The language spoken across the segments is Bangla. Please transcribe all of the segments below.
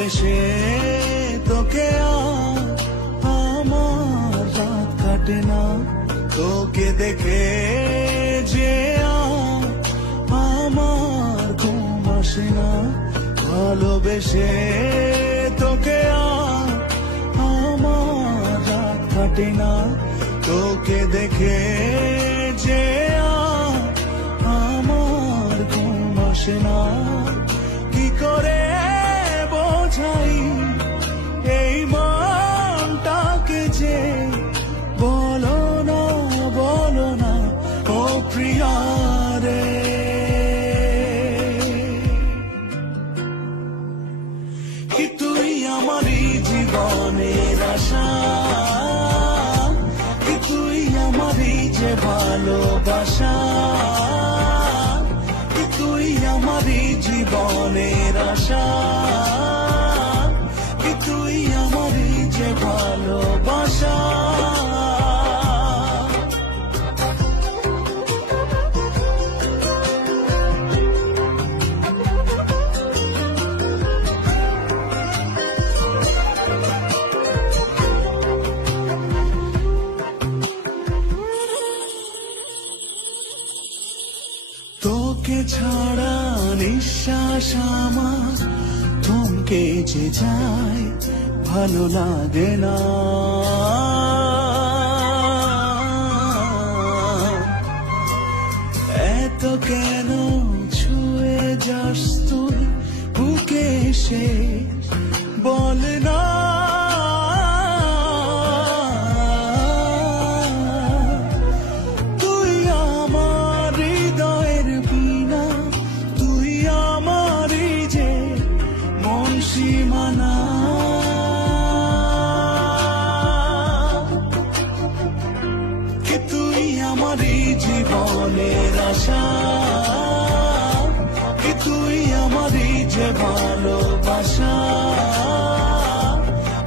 ভালোবেসে তোকে আমার রাত কাটে না, তোকে দেখে যে আমার ঘুম আসে না। ভালোবেসে তোকে আমার রাত কাটে না, তোকে দেখে যে আমার ঘুম আসে না। কি করে বোঝাই এই মনটাকে যে, বলো না ও প্রিয়া রে। কি তুই আমারই জীবনের আশা, কি তুই আমারই যে ভালোবাসা, কি তুই আমারই জীবনের আশা, কি তুই আমারই যে ভালোবাসা। তোকে ছাড়া নিঃশ্বাস আমার থমকে যে যায়, ভালো লাগে না। এত কেন ছুঁয়ে যাস তুই বুকে এসে, বল না। কি তুই আমারই জীবনের আশা, কি তুই আমারই যে ভালোবাসা,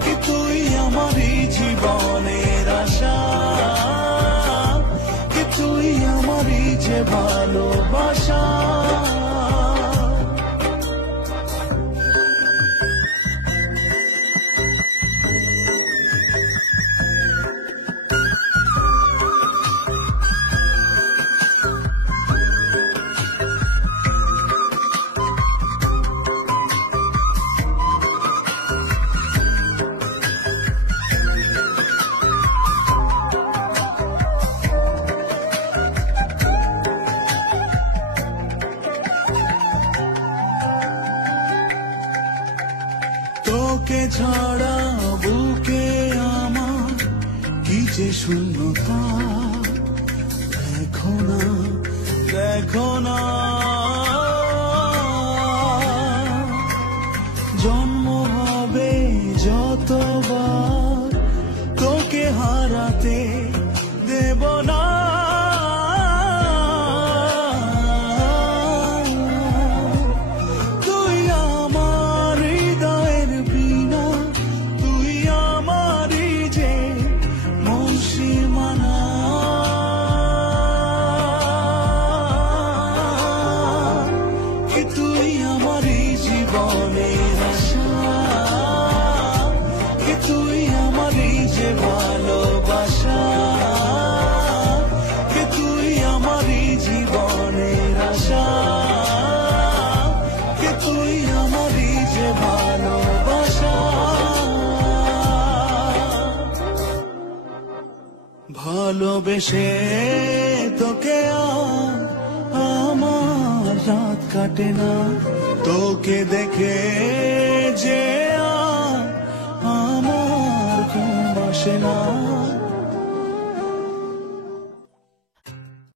কি তুই আমারই জীবনের আশা, কি তুই আমারই যে ভালোবাসা। তোকে ছাড়া বুকে আমার কি যে শূন্যতা, দেখো না জন্ম হবে যতবার তোকে হারাতে দেব না। জীবনের আশা, কি তুই আমারই যে ভালোবাসা, কি তুই আমারই জীবনের আশা, কি তুই আমারই যে ভালোবাসা। ভালোবেসে তোকে আমার রাত কাটে না, তোকে দেখে যে আমার ঘুম আসে না।